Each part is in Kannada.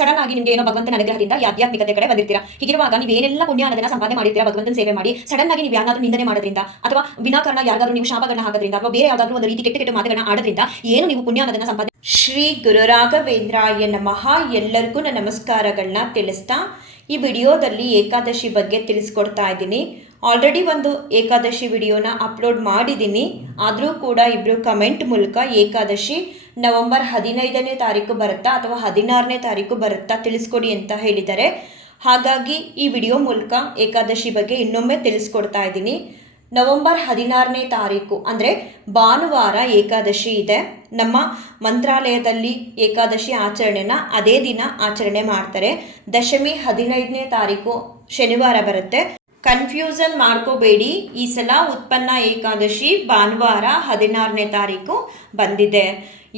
ಸಡನ್ ಆಗಿ ನಿಮಗೆ ಏನೋ ಭಗವಂತನ ಅನುಗ್ರಹದಿಂದ ಈ ಆಧ್ಯಾತ್ಮಿಕತೆ ಕಡೆ ಬಂದಿರ್ತೀರಾ? ಹೀಗಿರುವಾಗ ನೀವು ಏನೆಲ್ಲ ಪುಣ್ಯ ಸಂಪಾದನೆ ಮಾಡಿರ್ತೀರಾ ಭಗವಂತನ ಸೇವೆ ಮಾಡಿ? ಸಡನ್ ಆಗಿ ನೀವು ಯಾರಾದ್ರೂ ನಿಂದನೆ ಮಾಡೋದ್ರಿಂದ ಅಥವಾ ವಿನಾಕಾರಣ ಯಾರಾದರೂ ನೀವು ಶಾಪಗಳನ್ನ ಹಾಕೋದ್ರಿಂದ ಅಥವಾ ಬೇರೆ ಯಾವ್ದಾದ್ರು ಒಂದು ರೀತಿ ಕೆಟ್ಟ ಕೆಟ್ಟ ಮಾತುಗಳನ್ನ ಆಡೋದ್ರಿಂದ ಏನು ನೀವು ಪುಣ್ಯ ಅನ್ನೋದನ್ನ ಸಂಪಾದನೆ ಶ್ರೀ ಗುರುರಾಘವೇಂದ್ರಾಯ ನಮಃ. ಎಲ್ಲರಿಗೂ ನನ್ನ ನಮಸ್ಕಾರಗಳನ್ನ ತಿಳಿಸ್ತಾ ಈ ವಿಡಿಯೋದಲ್ಲಿ ಏಕಾದಶಿ ಬಗ್ಗೆ ತಿಳಿಸ್ಕೊಡ್ತಾ ಇದ್ದೀನಿ. ಆಲ್ರೆಡಿ ಒಂದು ಏಕಾದಶಿ ವಿಡಿಯೋನ ಅಪ್ಲೋಡ್ ಮಾಡಿದ್ದೀನಿ. ಆದರೂ ಕೂಡ ಇಬ್ಬರು ಕಮೆಂಟ್ ಮೂಲಕ ಏಕಾದಶಿ ನವೆಂಬರ್ ಹದಿನೈದನೇ ತಾರೀಕು ಬರುತ್ತಾ ಅಥವಾ ಹದಿನಾರನೇ ತಾರೀಕು ಬರುತ್ತಾ ತಿಳಿಸ್ಕೊಡಿ ಅಂತ ಹೇಳಿದ್ದಾರೆ. ಹಾಗಾಗಿ ಈ ವಿಡಿಯೋ ಮೂಲಕ ಏಕಾದಶಿ ಬಗ್ಗೆ ಇನ್ನೊಮ್ಮೆ ತಿಳಿಸ್ಕೊಡ್ತಾ ಇದ್ದೀನಿ. ನವೆಂಬರ್ ಹದಿನಾರನೇ ತಾರೀಕು ಅಂದರೆ ಭಾನುವಾರ ಏಕಾದಶಿ ಇದೆ. ನಮ್ಮ ಮಂತ್ರಾಲಯದಲ್ಲಿ ಏಕಾದಶಿ ಆಚರಣೆನ ಅದೇ ದಿನ ಆಚರಣೆ ಮಾಡ್ತಾರೆ. ದಶಮಿ ಹದಿನೈದನೇ ತಾರೀಕು ಶನಿವಾರ ಬರುತ್ತೆ. ಕನ್ಫ್ಯೂಷನ್ ಮಾಡ್ಕೋಬೇಡಿ. ಈ ಸಲ ಉತ್ಪನ್ನ ಏಕಾದಶಿ ಭಾನುವಾರ ಹದಿನಾರನೇ ತಾರೀಕು ಬಂದಿದೆ.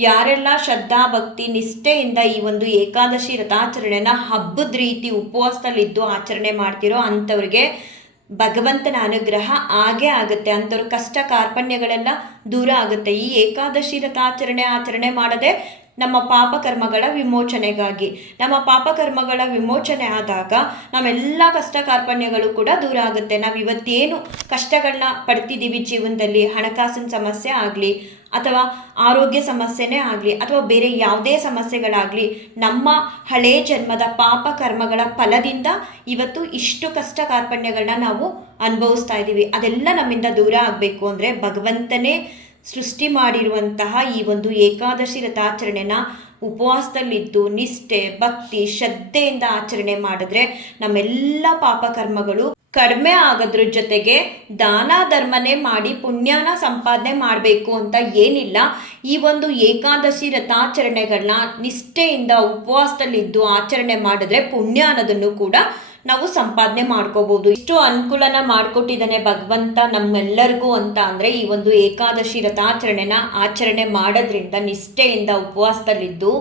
ಯಾರೆಲ್ಲ ಶ್ರದ್ಧಾ, ಭಕ್ತಿ, ನಿಷ್ಠೆಯಿಂದ ಈ ಒಂದು ಏಕಾದಶಿ ರಥಾಚರಣೆನ ಹಬ್ಬದ ರೀತಿ ಉಪವಾಸದಲ್ಲಿದ್ದು ಆಚರಣೆ ಮಾಡ್ತಿರೋ ಅಂಥವ್ರಿಗೆ ಭಗವಂತನ ಅನುಗ್ರಹ ಆಗೇ ಆಗುತ್ತೆ. ಅಂಥವ್ರ ಕಷ್ಟ ಕಾರ್ಪಣ್ಯಗಳೆಲ್ಲ ದೂರ ಆಗುತ್ತೆ. ಈ ಏಕಾದಶಿ ರಥಾಚರಣೆ ಆಚರಣೆ ಮಾಡದೆ ನಮ್ಮ ಪಾಪಕರ್ಮಗಳ ವಿಮೋಚನೆಗಾಗಿ. ನಮ್ಮ ಪಾಪಕರ್ಮಗಳ ವಿಮೋಚನೆ ಆದಾಗ ನಮ್ಮೆಲ್ಲ ಕಷ್ಟ ಕಾರ್ಪಣ್ಯಗಳು ಕೂಡ ದೂರ ಆಗುತ್ತೆ. ನಾವು ಇವತ್ತೇನು ಕಷ್ಟಗಳನ್ನ ಪಡ್ತಿದ್ದೀವಿ ಜೀವನದಲ್ಲಿ, ಹಣಕಾಸಿನ ಸಮಸ್ಯೆ ಆಗಲಿ ಅಥವಾ ಆರೋಗ್ಯ ಸಮಸ್ಯೆನೇ ಆಗಲಿ ಅಥವಾ ಬೇರೆ ಯಾವುದೇ ಸಮಸ್ಯೆಗಳಾಗಲಿ, ನಮ್ಮ ಹಳೆ ಜನ್ಮದ ಪಾಪ ಕರ್ಮಗಳ ಫಲದಿಂದ ಇವತ್ತು ಇಷ್ಟು ಕಷ್ಟ ಕಾರ್ಪಣ್ಯಗಳನ್ನ ನಾವು ಅನುಭವಿಸ್ತಾ ಇದ್ದೀವಿ ಅದೆಲ್ಲ ನಮ್ಮಿಂದ ದೂರ ಆಗಬೇಕು ಅಂದರೆ ಭಗವಂತನೇ ಸೃಷ್ಟಿ ಮಾಡಿರುವಂತಹ ಈ ಒಂದು ಏಕಾದಶಿ ರಥಾಚರಣೆನ ಉಪವಾಸದಲ್ಲಿದ್ದು ನಿಷ್ಠೆ, ಭಕ್ತಿ, ಶ್ರದ್ಧೆಯಿಂದ ಆಚರಣೆ ಮಾಡಿದ್ರೆ ನಮ್ಮೆಲ್ಲ ಪಾಪಕರ್ಮಗಳು ಕಡಿಮೆ ಆಗೋದ್ರ ಜೊತೆಗೆ ದಾನ ಧರ್ಮನೇ ಮಾಡಿ ಪುಣ್ಯನ ಸಂಪಾದನೆ ಮಾಡಬೇಕು ಅಂತ ಏನಿಲ್ಲ. ಈ ಒಂದು ಏಕಾದಶಿ ರಥಾಚರಣೆಗಳನ್ನ ನಿಷ್ಠೆಯಿಂದ ಉಪವಾಸದಲ್ಲಿದ್ದು ಆಚರಣೆ ಮಾಡಿದ್ರೆ ಪುಣ್ಯ ಅನ್ನೋದನ್ನು ಕೂಡ ನಾವು ಸಂಪಾದನೆ ಮಾಡ್ಕೋಬಹುದು ಇಷ್ಟು ಅನುಕೂಲನ ಮಾಡಿಕೊಟ್ಟಿದ್ದಾನೆ ಭಗವಂತ ನಮ್ಮೆಲ್ಲರಿಗೂ ಅಂತ ಅಂದರೆ ಈ ಒಂದು ಏಕಾದಶಿ ರಥಾಚರಣೆನ ಆಚರಣೆ ಮಾಡೋದ್ರಿಂದ, ನಿಷ್ಠೆಯಿಂದ, ಉಪವಾಸದಲ್ಲಿದ್ದು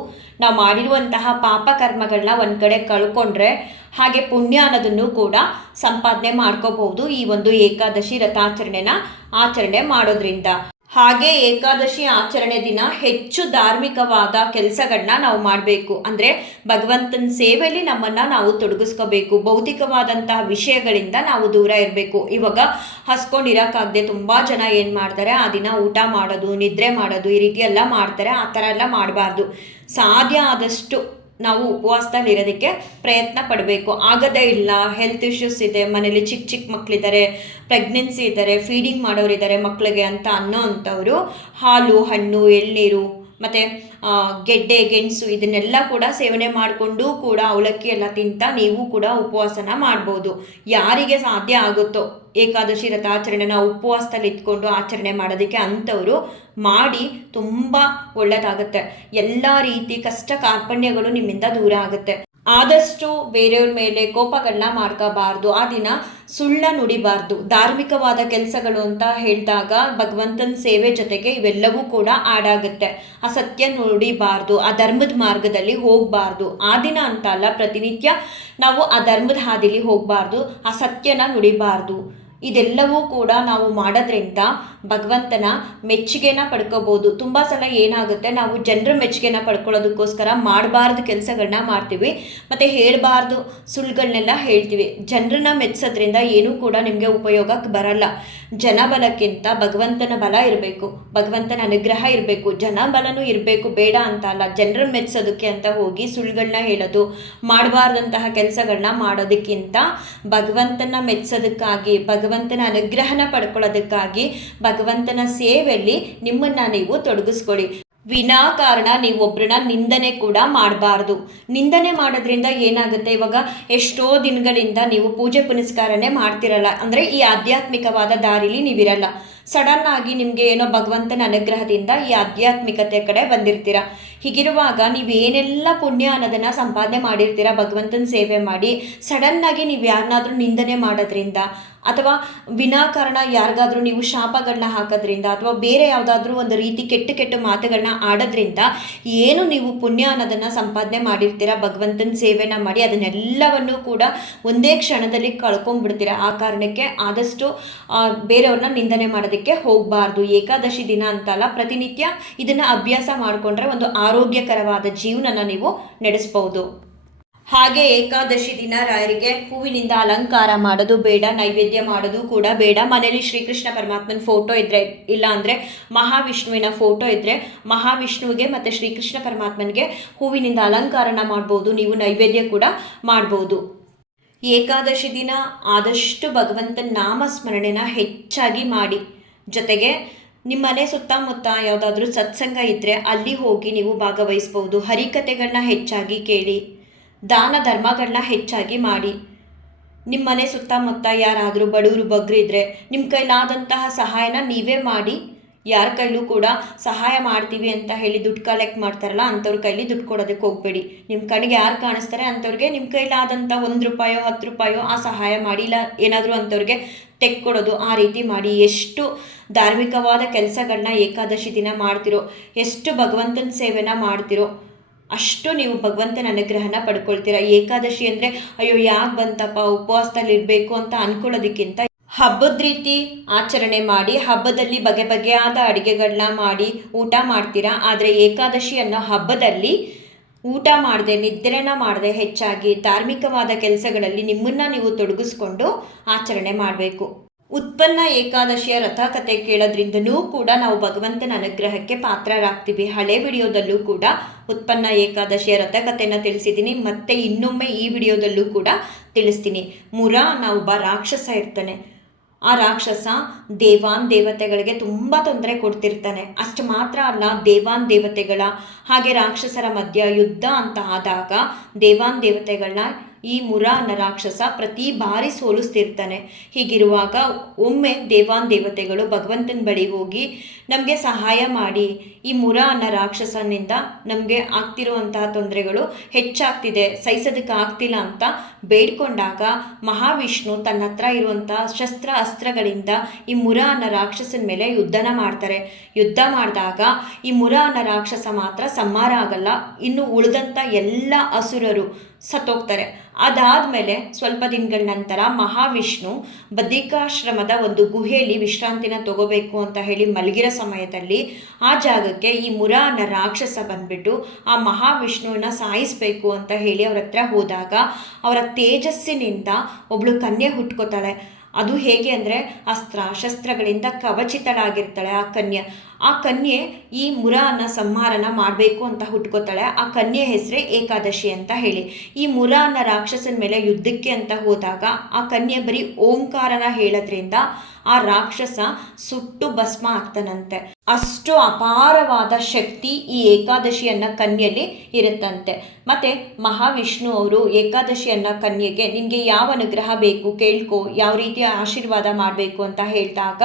ನಾವು ಮಾಡಿರುವಂತಹ ಪಾಪ ಕರ್ಮಗಳನ್ನ ಒಂದು ಕಡೆ ಕಳ್ಕೊಂಡ್ರೆ ಹಾಗೆ ಪುಣ್ಯ ಅನ್ನೋದನ್ನು ಕೂಡ ಸಂಪಾದನೆ ಮಾಡ್ಕೋಬಹುದು ಈ ಒಂದು ಏಕಾದಶಿ ರಥಾಚರಣೆನ ಆಚರಣೆ ಮಾಡೋದ್ರಿಂದ. ಹಾಗೆ ಏಕಾದಶಿ ಆಚರಣೆ ದಿನ ಹೆಚ್ಚು ಧಾರ್ಮಿಕವಾದ ಕೆಲಸಗಳನ್ನ ನಾವು ಮಾಡಬೇಕು. ಅಂದರೆ ಭಗವಂತನ ಸೇವೆಯಲ್ಲಿ ನಮ್ಮನ್ನು ನಾವು ತೊಡಗಿಸ್ಕೋಬೇಕು. ಭೌತಿಕವಾದಂತಹ ವಿಷಯಗಳಿಂದ ನಾವು ದೂರ ಇರಬೇಕು. ಇವಾಗ ಹಸ್ಕೊಂಡಿರೋಕ್ಕಾಗದೆ ತುಂಬ ಜನ ಏನು ಮಾಡ್ತಾರೆ, ಆ ದಿನ ಊಟ ಮಾಡೋದು, ನಿದ್ರೆ ಮಾಡೋದು, ಈ ರೀತಿ ಎಲ್ಲ ಮಾಡ್ತಾರೆ, ಆ ಥರ ಎಲ್ಲ ಮಾಡಬಾರ್ದು. ಸಾಧ್ಯ ಆದಷ್ಟು ನಾವು ಉಪವಾಸದಲ್ಲಿ ಇರೋದಕ್ಕೆ ಪ್ರಯತ್ನ ಪಡಬೇಕು. ಆಗದೇ ಇಲ್ಲ ಹೆಲ್ತ್ ಇಶ್ಯೂಸ್ ಇದೆ ಮನೇಲಿ ಚಿಕ್ಕ ಚಿಕ್ಕ ಮಕ್ಕಳಿದ್ದಾರೆ ಪ್ರೆಗ್ನೆನ್ಸಿ ಇದ್ದಾರೆ ಫೀಡಿಂಗ್ ಮಾಡೋರಿದ್ದಾರೆ ಮಕ್ಕಳಿಗೆ ಅಂತ ಅನ್ನೋ ಹಾಲು, ಹಣ್ಣು, ಎಳ್ನೀರು ಮತ್ತು ಗೆಡ್ಡೆ, ಗೆಣಸು ಇದನ್ನೆಲ್ಲ ಕೂಡ ಸೇವನೆ ಮಾಡಿಕೊಂಡು ಕೂಡ ಅವಲಕ್ಕಿ ಎಲ್ಲ ತಿಂತ ನೀವು ಕೂಡ ಉಪವಾಸನ ಮಾಡ್ಬೋದು. ಯಾರಿಗೆ ಸಾಧ್ಯ ಆಗುತ್ತೋ, ಏಕಾದಶಿ ರಥಾಚರಣೆನ ಉಪವಾಸದಲ್ಲಿ ಇಟ್ಕೊಂಡು ಆಚರಣೆ ಮಾಡೋದಕ್ಕೆ ಅಂಥವರು ಮಾಡಿ ತುಂಬ ಒಳ್ಳೆಯದಾಗುತ್ತೆ ಎಲ್ಲ ರೀತಿ ಕಷ್ಟ ಕಾರ್ಪಣ್ಯಗಳು ನಿಮ್ಮಿಂದ ದೂರ ಆಗುತ್ತೆ. ಆದಷ್ಟು ಬೇರೆಯವ್ರ ಮೇಲೆ ಕೋಪಗಳನ್ನ ಮಾಡ್ಕೋಬಾರ್ದು. ಆ ದಿನ ಸುಳ್ಳ ನುಡಿಬಾರ್ದು. ಧಾರ್ಮಿಕವಾದ ಕೆಲಸಗಳು ಅಂತ ಹೇಳಿದಾಗ ಭಗವಂತನ ಸೇವೆ ಜೊತೆಗೆ ಇವೆಲ್ಲವೂ ಕೂಡ ಆಡಾಗುತ್ತೆ. ಆ ಸತ್ಯ ನುಡಿಬಾರ್ದು. ಆ ಧರ್ಮದ ಮಾರ್ಗದಲ್ಲಿ ಹೋಗಬಾರ್ದು. ಆ ದಿನ ಅಂತ ಅಲ್ಲ ಪ್ರತಿನಿತ್ಯ ನಾವು ಆ ಧರ್ಮದ ಹಾದಿಲಿ ಹೋಗಬಾರ್ದು. ಆ ಸತ್ಯನ ನುಡಿಬಾರ್ದು. ಇದೆಲ್ಲವೂ ಕೂಡ ನಾವು ಮಾಡೋದ್ರಿಂದ ಭಗವಂತನ ಮೆಚ್ಚುಗೆನ ಪಡ್ಕೋಬೋದು. ತುಂಬ ಸಲ ಏನಾಗುತ್ತೆ, ನಾವು ಜನರ ಮೆಚ್ಚುಗೆನ ಪಡ್ಕೊಳ್ಳೋದಕ್ಕೋಸ್ಕರ ಮಾಡಬಾರ್ದು ಕೆಲಸಗಳನ್ನ ಮಾಡ್ತೀವಿ. ಮತ್ತು ಹೇಳಬಾರ್ದು ಸುಳ್ಳುಗಳನ್ನೆಲ್ಲ ಹೇಳ್ತೀವಿ. ಜನರನ್ನ ಮೆಚ್ಚಿಸೋದ್ರಿಂದ ಏನೂ ಕೂಡ ನಿಮಗೆ ಉಪಯೋಗಕ್ಕೆ ಬರಲ್ಲ. ಜನಬಲಕ್ಕಿಂತ ಭಗವಂತನ ಬಲ ಇರಬೇಕು. ಭಗವಂತನ ಅನುಗ್ರಹ ಇರಬೇಕು. ಜನಬಲನೂ ಇರಬೇಕು, ಬೇಡ ಅಂತ ಅಲ್ಲ. ಜನರ ಮೆಚ್ಚಿಸೋದಕ್ಕೆ ಅಂತ ಹೋಗಿ ಸುಳ್ಳುಗಳನ್ನ ಹೇಳೋದು, ಮಾಡಬಾರ್ದಂತಹ ಕೆಲಸಗಳನ್ನ ಮಾಡೋದಕ್ಕಿಂತ ಭಗವಂತನ ಮೆಚ್ಚೋದಕ್ಕಾಗಿ ಭಗವಂತನ ಅನುಗ್ರಹನ ಪಡ್ಕೊಳ್ಳೋದಕ್ಕಾಗಿ ಭಗವಂತನ ಸೇವೆಯಲ್ಲಿ ನಿಮ್ಮನ್ನ ನೀವು ತೊಡಗಿಸ್ಕೊಳ್ಳಿ ವಿನಾಕಾರಣ ನೀವು ಒಬ್ಬರನ್ನ ನಿಂದನೆ ಕೂಡ ಮಾಡಬಾರ್ದು. ನಿಂದನೆ ಮಾಡೋದ್ರಿಂದ ಏನಾಗುತ್ತೆ ಇವಾಗ? ಎಷ್ಟೋ ದಿನಗಳಿಂದ ನೀವು ಪೂಜೆ ಪುನಸ್ಕಾರನೇ ಮಾಡ್ತಿರಲ್ಲ. ಅಂದರೆ ಈ ಆಧ್ಯಾತ್ಮಿಕವಾದ ದಾರಿಲಿ ನೀವಿರಲ್ಲ. ಸಡನ್ ಆಗಿ ನಿಮಗೆ ಏನೋ ಭಗವಂತನ ಅನುಗ್ರಹದಿಂದ ಈ ಆಧ್ಯಾತ್ಮಿಕತೆ ಕಡೆ ಬಂದಿರ್ತೀರ? ಹೀಗಿರುವಾಗ ನೀವು ಏನೆಲ್ಲ ಪುಣ್ಯ ಅನ್ನೋದನ್ನು ಸಂಪಾದನೆ ಮಾಡಿರ್ತೀರ? ಭಗವಂತನ ಸೇವೆ ಮಾಡಿ ಸಡನ್ನಾಗಿ ನೀವು ಯಾರನ್ನಾದ್ರೂ ನಿಂದನೆ ಮಾಡೋದ್ರಿಂದ. ಅಥವಾ ವಿನಾಕಾರಣ ಯಾರಿಗಾದ್ರೂ ನೀವು ಶಾಪಗಳನ್ನ ಹಾಕೋದ್ರಿಂದ ಅಥವಾ ಬೇರೆ ಯಾವುದಾದ್ರೂ ಒಂದು ರೀತಿ ಕೆಟ್ಟ ಕೆಟ್ಟ ಮಾತುಗಳನ್ನ ಆಡೋದ್ರಿಂದ ಏನು ನೀವು ಪುಣ್ಯ ಅನ್ನೋದನ್ನು ಸಂಪಾದನೆ ಮಾಡಿರ್ತೀರ? ಭಗವಂತನ ಸೇವೆನ ಮಾಡಿ ಅದನ್ನೆಲ್ಲವನ್ನು ಕೂಡ ಒಂದೇ ಕ್ಷಣದಲ್ಲಿ ಕಳ್ಕೊಂಡ್ಬಿಡ್ತೀರ? ಆ ಕಾರಣಕ್ಕೆ ಆದಷ್ಟು ಬೇರೆಯವ್ರನ್ನ ನಿಂದನೆ ಮಾಡೋದಕ್ಕೆ ಹೋಗಬಾರ್ದು. ಏಕಾದಶಿ ದಿನ ಅಂತಲ್ಲ, ಪ್ರತಿನಿತ್ಯ ಇದನ್ನು ಅಭ್ಯಾಸ ಮಾಡಿಕೊಂಡ್ರೆ ಒಂದು ಆರೋಗ್ಯಕರವಾದ ಜೀವನನ ನೀವು ನಡೆಸ್ಬೋದು. ಹಾಗೆ ಏಕಾದಶಿ ದಿನ ರಾಯರಿಗೆ ಹೂವಿನಿಂದ ಅಲಂಕಾರ ಮಾಡೋದು ಬೇಡ, ನೈವೇದ್ಯ ಮಾಡೋದು ಕೂಡ ಬೇಡ. ಮನೆಯಲ್ಲಿ ಶ್ರೀಕೃಷ್ಣ ಪರಮಾತ್ಮನ ಫೋಟೋ ಇದ್ದರೆ ಇಲ್ಲ ಅಂದರೆ ಮಹಾವಿಷ್ಣುವಿನ ಫೋಟೋ ಇದ್ದರೆ ಮಹಾವಿಷ್ಣುವಿಗೆ ಮತ್ತು ಶ್ರೀಕೃಷ್ಣ ಪರಮಾತ್ಮನಿಗೆ ಹೂವಿನಿಂದ ಅಲಂಕಾರನ ಮಾಡ್ಬೋದು, ನೀವು ನೈವೇದ್ಯ ಕೂಡ ಮಾಡ್ಬೋದು. ಏಕಾದಶಿ ದಿನ ಆದಷ್ಟು ಭಗವಂತನ ನಾಮಸ್ಮರಣೆನ ಹೆಚ್ಚಾಗಿ ಮಾಡಿ. ಜೊತೆಗೆ ನಿಮ್ಮ ಮನೆ ಸುತ್ತಮುತ್ತ ಯಾವುದಾದ್ರೂ ಸತ್ಸಂಗ ಇದ್ದರೆ ಅಲ್ಲಿ ಹೋಗಿ ನೀವು ಭಾಗವಹಿಸ್ಬೋದು. ಹರಿಕತೆಗಳನ್ನ ಹೆಚ್ಚಾಗಿ ಕೇಳಿ. ದಾನ ಧರ್ಮಗಳನ್ನ ಹೆಚ್ಚಾಗಿ ಮಾಡಿ. ನಿಮ್ಮ ಮನೆ ಸುತ್ತಮುತ್ತ ಯಾರಾದರೂ ಬಡವರು ಬಗ್ರಿದ್ರೆ ನಿಮ್ಮ ಕೈಲಾದಂತಹ ಸಹಾಯನ ನೀವೇ ಮಾಡಿ. ಯಾರ ಕೈಲೂ ಕೂಡ ಸಹಾಯ ಮಾಡ್ತೀವಿ ಅಂತ ಹೇಳಿ ದುಡ್ಡು ಕಲೆಕ್ಟ್ ಮಾಡ್ತಾರಲ್ಲ ಅಂಥವ್ರ ಕೈಲಿ ದುಡ್ಡು ಕೊಡೋದಕ್ಕೆ ಹೋಗಬೇಡಿ. ನಿಮ್ಮ ಕಣ್ಣಿಗೆ ಯಾರು ಕಾಣಿಸ್ತಾರೆ ಅಂಥವ್ರಿಗೆ ನಿಮ್ಮ ಕೈಲಾದಂಥ ಒಂದು ರೂಪಾಯೋ, ಹತ್ತು ರೂಪಾಯೋ ಆ ಸಹಾಯ ಮಾಡಿ. ಇಲ್ಲ ಏನಾದರೂ ಅಂಥವ್ರಿಗೆ ತೆಕ್ಕೊಡೋದು ಆ ರೀತಿ ಮಾಡಿ. ಎಷ್ಟು ಧಾರ್ಮಿಕವಾದ ಕೆಲಸಗಳನ್ನ ಏಕಾದಶಿ ದಿನ ಮಾಡ್ತಿರೋ, ಎಷ್ಟು ಭಗವಂತನ ಸೇವೆನ ಮಾಡ್ತಿರೋ ಅಷ್ಟು ನೀವು ಭಗವಂತನ ಅನುಗ್ರಹನ ಪಡ್ಕೊಳ್ತೀರಾ. ಏಕಾದಶಿ ಅಂದರೆ, ಅಯ್ಯೋ, ಯಾಕೆ ಬಂತಪ್ಪ ಉಪವಾಸದಲ್ಲಿ ಇರಬೇಕು ಅಂತ ಅನ್ಕೊಳ್ಳೋದಕ್ಕಿಂತ ಹಬ್ಬದ ರೀತಿ ಆಚರಣೆ ಮಾಡಿ, ಹಬ್ಬದಲ್ಲಿ ಬಗೆ ಬಗೆಯಾದ ಅಡುಗೆಗಳನ್ನ ಮಾಡಿ ಊಟ ಮಾಡ್ತೀರಾ? ಆದರೆ ಏಕಾದಶಿ ಅನ್ನೋ ಹಬ್ಬದಲ್ಲಿ ಊಟ ಮಾಡದೆ, ನಿದ್ರೆನ ಮಾಡದೆ ಹೆಚ್ಚಾಗಿ, ಧಾರ್ಮಿಕವಾದ ಕೆಲಸಗಳಲ್ಲಿ ನಿಮ್ಮನ್ನು ನೀವು ತೊಡಗಿಸ್ಕೊಂಡು ಆಚರಣೆ ಮಾಡಬೇಕು. ಉತ್ಪನ್ನ ಏಕಾದಶಿಯ ರಥಕತೆ ಕೇಳೋದ್ರಿಂದನೂ ಕೂಡ ನಾವು ಭಗವಂತನ ಅನುಗ್ರಹಕ್ಕೆ ಪಾತ್ರರಾಗ್ತೀವಿ. ಹಳೆ ವಿಡಿಯೋದಲ್ಲೂ ಕೂಡ ಉತ್ಪನ್ನ ಏಕಾದಶಿಯ ರಥಕಥೆಯನ್ನು ತಿಳಿಸಿದ್ದೀನಿ. ಮತ್ತೆ ಇನ್ನೊಮ್ಮೆ ಈ ವಿಡಿಯೋದಲ್ಲೂ ಕೂಡ ತಿಳಿಸ್ತೀನಿ. ಮುರ ನಾವು ಒಬ್ಬ ರಾಕ್ಷಸ ಇರ್ತಾನೆ. ಆ ರಾಕ್ಷಸ ದೇವಾನ್ ದೇವತೆಗಳಿಗೆ ತುಂಬ ತೊಂದರೆ ಕೊಡ್ತಿರ್ತಾನೆ. ಅಷ್ಟು ಮಾತ್ರ ಅಲ್ಲ, ದೇವಾನ್ ದೇವತೆಗಳ ಹಾಗೆ ರಾಕ್ಷಸರ ಮಧ್ಯ ಯುದ್ಧ ಅಂತ ಆದಾಗ ದೇವಾನ್ ದೇವತೆಗಳನ್ನ ಈ ಮುರ ರಾಕ್ಷಸ ಪ್ರತಿ ಬಾರಿ ಸೋಲಿಸ್ತಿರ್ತಾನೆ. ಹೀಗಿರುವಾಗ ಒಮ್ಮೆ ದೇವಾನ್ ದೇವತೆಗಳು ಭಗವಂತನ ಬಳಿ ಹೋಗಿ ನಮಗೆ ಸಹಾಯ ಮಾಡಿ. ಈ ಮುರ ಅನ್ನೋ ರಾಕ್ಷಸನಿಂದ ನಮಗೆ ಆಗ್ತಿರುವಂತಹ ತೊಂದರೆಗಳು ಹೆಚ್ಚಾಗ್ತಿದೆ. ಸಹಿಸೋದಕ್ಕೆ ಆಗ್ತಿಲ್ಲ ಅಂತ ಬೇಡ್ಕೊಂಡಾಗ ಮಹಾವಿಷ್ಣು ತನ್ನ ಹತ್ರ ಇರುವಂತಹ ಶಸ್ತ್ರ ಅಸ್ತ್ರಗಳಿಂದ ಈ ಮುರ ಅನ್ನೋ ರಾಕ್ಷಸನ ಮೇಲೆ ಯುದ್ಧನ ಮಾಡ್ತಾರೆ. ಯುದ್ಧ ಮಾಡಿದಾಗ ಈ ಮುರ ಅನ್ನೋ ರಾಕ್ಷಸ ಮಾತ್ರ ಸಂಹಾರ ಆಗಲ್ಲ. ಇನ್ನು ಉಳಿದಂಥ ಎಲ್ಲ ಅಸುರರು ಸತ್ತೋಗ್ತಾರೆ. ಅದಾದಮೇಲೆ ಸ್ವಲ್ಪ ದಿನಗಳ ನಂತರ ಮಹಾವಿಷ್ಣು ಬದ್ರಿಕಾಶ್ರಮದ ಒಂದು ಗುಹೆಯಲ್ಲಿ ವಿಶ್ರಾಂತಿನ ತಗೋಬೇಕು ಅಂತ ಹೇಳಿ ಮಲಗಿರೋ ಸಮಯದಲ್ಲಿ ಆ ಜಾಗಕ್ಕೆ ಈ ಮುರ ರಾಕ್ಷಸ ಬಂದ್ಬಿಟ್ಟು ಆ ಮಹಾವಿಷ್ಣುವನ್ನ ಸಾಯಿಸಬೇಕು ಅಂತ ಹೇಳಿ ಅವ್ರ ಹತ್ರ ಹೋದಾಗ ಅವರ ತೇಜಸ್ಸಿನಿಂದ ಒಬ್ಳು ಕನ್ಯೆ ಹುಟ್ಕೋತಾಳೆ. ಅದು ಹೇಗೆ ಅಂದರೆ ಅಸ್ತ್ರ ಶಸ್ತ್ರಗಳಿಂದ ಕವಚಿತಳಾಗಿರ್ತಾಳೆ ಆ ಕನ್ಯೆ. ಆ ಕನ್ಯೆ ಈ ಮುರಾನ ಸಂಹಾರನ ಮಾಡಬೇಕು ಅಂತ ಹುಟ್ಕೋತಾಳೆ. ಆ ಕನ್ಯೆ ಹೆಸರೇ ಏಕಾದಶಿ ಅಂತ ಹೇಳಿ. ಈ ಮುರ ಅನ್ನ ರಾಕ್ಷಸನ ಮೇಲೆ ಯುದ್ಧಕ್ಕೆ ಅಂತ ಹೋದಾಗ ಆ ಕನ್ಯೆ ಬರೀ ಓಂಕಾರನ ಹೇಳೋದ್ರಿಂದ ಆ ರಾಕ್ಷಸ ಸುಟ್ಟು ಭಸ್ಮ ಆಗ್ತಾನಂತೆ. ಅಷ್ಟು ಅಪಾರವಾದ ಶಕ್ತಿ ಈ ಏಕಾದಶಿಯನ್ನ ಕನ್ಯಲ್ಲಿ ಇರುತ್ತಂತೆ. ಮತ್ತು ಮಹಾವಿಷ್ಣು ಅವರು ಏಕಾದಶಿಯನ್ನ ಕನ್ಯೆಗೆ ನಿನಗೆ ಯಾವ ಅನುಗ್ರಹ ಬೇಕು ಕೇಳ್ಕೊ, ಯಾವ ರೀತಿಯ ಆಶೀರ್ವಾದ ಮಾಡಬೇಕು ಅಂತ ಹೇಳಿದಾಗ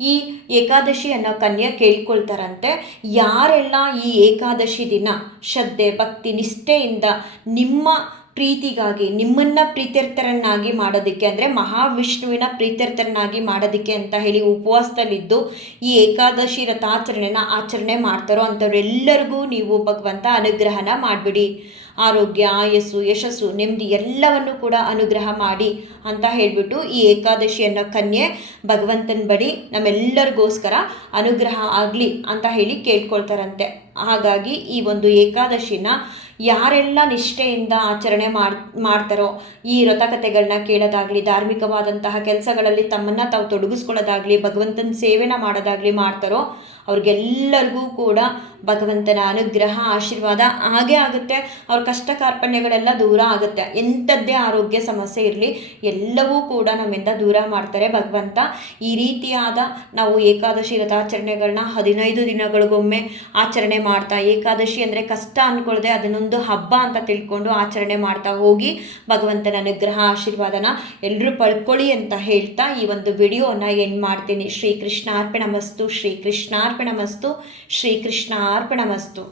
ಈ ಏಕಾದಶಿ ಅನ್ನೋ ಕನ್ಯೆ ಕೇಳ್ಕೊಳ್ತಾರಂತೆ. ಯಾರೆಲ್ಲ ಈ ಏಕಾದಶಿ ದಿನ ಶ್ರದ್ಧೆ, ಭಕ್ತಿ, ನಿಷ್ಠೆಯಿಂದ ನಿಮ್ಮ ಪ್ರೀತಿಗಾಗಿ, ನಿಮ್ಮನ್ನ ಪ್ರೀತ್ಯರ್ಥರನ್ನಾಗಿ ಮಾಡೋದಕ್ಕೆ ಅಂದರೆ ಮಹಾವಿಷ್ಣುವಿನ ಪ್ರೀತ್ಯರ್ಥರನ್ನಾಗಿ ಮಾಡೋದಕ್ಕೆ ಅಂತ ಹೇಳಿ ಉಪವಾಸದಲ್ಲಿದ್ದು ಈ ಏಕಾದಶಿ ರಥಾಚರಣೆನ ಆಚರಣೆ ಮಾಡ್ತಾರೋ ಅಂಥವ್ರೆಲ್ಲರಿಗೂ ನೀವು ಭಗವಂತ ಅನುಗ್ರಹನ ಮಾಡಿಬಿಡಿ. ಆರೋಗ್ಯ, ಆಯಸ್ಸು, ಯಶಸ್ಸು, ನೆಮ್ಮದಿ ಎಲ್ಲವನ್ನು ಕೂಡ ಅನುಗ್ರಹ ಮಾಡಿ ಅಂತ ಹೇಳಿಬಿಟ್ಟು ಈ ಏಕಾದಶಿ ಅನ್ನೋ ಕನ್ಯೆ ಭಗವಂತನ ಬಳಿ ನಮ್ಮೆಲ್ಲರಿಗೋಸ್ಕರ ಅನುಗ್ರಹ ಆಗಲಿ ಅಂತ ಹೇಳಿ ಕೇಳ್ಕೊಳ್ತಾರಂತೆ. ಹಾಗಾಗಿ ಈ ಒಂದು ಏಕಾದಶಿನ ಯಾರೆಲ್ಲ ನಿಷ್ಠೆಯಿಂದ ಆಚರಣೆ ಮಾಡ್, ಮಾಡ್ತಾರೋ ಈ ವ್ರತಕಥೆಗಳನ್ನ ಕೇಳೋದಾಗಲಿ, ಧಾರ್ಮಿಕವಾದಂತಹ ಕೆಲಸಗಳಲ್ಲಿ ತಮ್ಮನ್ನು ತಾವು ತೊಡಗಿಸ್ಕೊಳ್ಳೋದಾಗಲಿ, ಭಗವಂತನ ಸೇವೆನ ಮಾಡೋದಾಗಲಿ ಮಾಡ್ತಾರೋ, ಅವ್ರಿಗೆಲ್ಲರಿಗೂ ಕೂಡ ಭಗವಂತನ ಅನುಗ್ರಹ, ಆಶೀರ್ವಾದ ಹಾಗೇ ಆಗುತ್ತೆ. ಅವ್ರ ಕಷ್ಟ ಕಾರ್ಪಣ್ಯಗಳೆಲ್ಲ ದೂರ ಆಗುತ್ತೆ. ಎಂಥದ್ದೇ ಆರೋಗ್ಯ ಸಮಸ್ಯೆ ಇರಲಿ, ಎಲ್ಲವೂ ಕೂಡ ನಮ್ಮಿಂದ ದೂರ ಮಾಡ್ತಾರೆ ಭಗವಂತ. ಈ ರೀತಿಯಾದ ನಾವು ಏಕಾದಶಿ ರಥಾಚರಣೆಗಳನ್ನ ಹದಿನೈದು ದಿನಗಳಿಗೊಮ್ಮೆ ಆಚರಣೆ ಮಾಡ್ತಾ, ಏಕಾದಶಿ ಅಂದರೆ ಕಷ್ಟ ಅಂದ್ಕೊಳ್ಳದೆ ಅದನ್ನೊಂದು ಹಬ್ಬ ಅಂತ ತಿಳ್ಕೊಂಡು ಆಚರಣೆ ಮಾಡ್ತಾ ಹೋಗಿ ಭಗವಂತನ ಅನುಗ್ರಹ ಆಶೀರ್ವಾದನ ಎಲ್ಲರೂ ಪಡ್ಕೊಳ್ಳಿ ಅಂತ ಹೇಳ್ತಾ ಈ ಒಂದು ವಿಡಿಯೋನ ಎಂಡ್ ಮಾಡ್ತೀನಿ. ಶ್ರೀ ಕೃಷ್ಣಾರ್ಪಣ ಮಸ್ತು ಶ್ರೀ ಕೃಷ್ಣಾರ್ಪಣ ಮಸ್ತು ಶ್ರೀ ಕೃಷ್ಣಾರ್ಪಣ ಮಸ್ತು